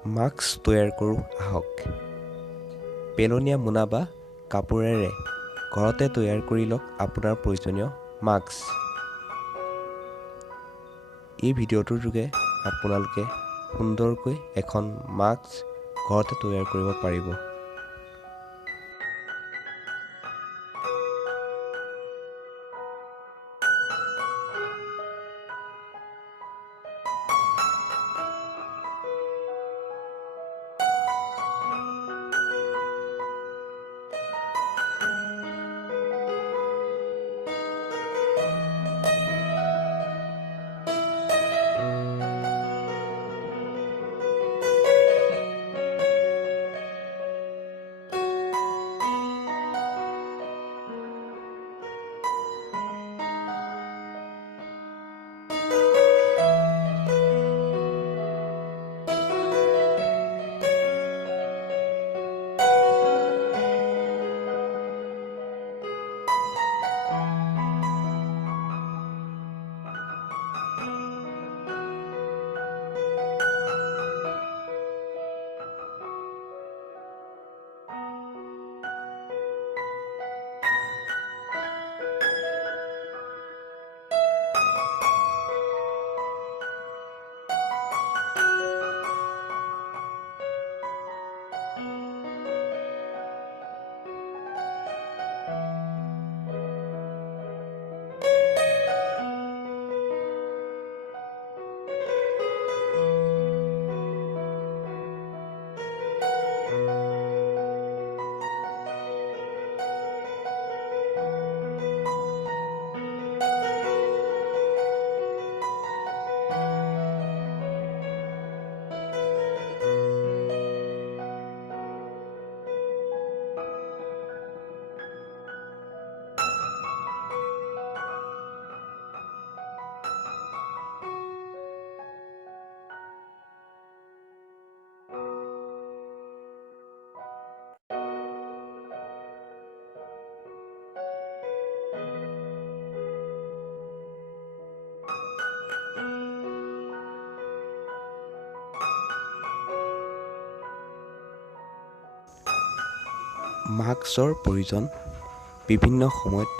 Mask তৈয়াৰ কৰোঁ আহক। পেলনীয়া মোনা বা কাপোৰেৰে ঘৰতে তৈয়াৰ কৰি লওক আপোনাৰ প্ৰয়োজনীয় মাস্ক। এই ভিডিঅ'টোৰ যোগে আপোনালোকে সুন্দৰকৈ এখন মাস্ক ঘৰতে তৈয়াৰ কৰিব পাৰিব। মাস্কৰ প্ৰয়োজন বিভিন্ন সময়ত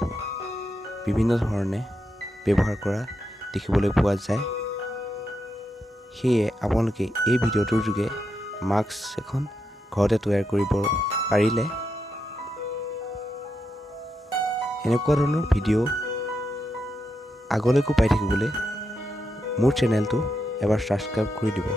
বিভিন্ন ধৰণে ব্যৱহাৰ কৰা দেখিবলৈ পোৱা যায়। সেয়ে আপোনালোকে এই ভিডিঅ'টোৰ যোগে মাস্ক এখন ঘৰতে তৈয়াৰ কৰিব পাৰিলে এনেকুৱা ধৰণৰ ভিডিঅ' আগলৈকো পাই থাকিবলৈ মোৰ চেনেলটো এবাৰ ছাবস্ক্ৰাইব কৰি দিব।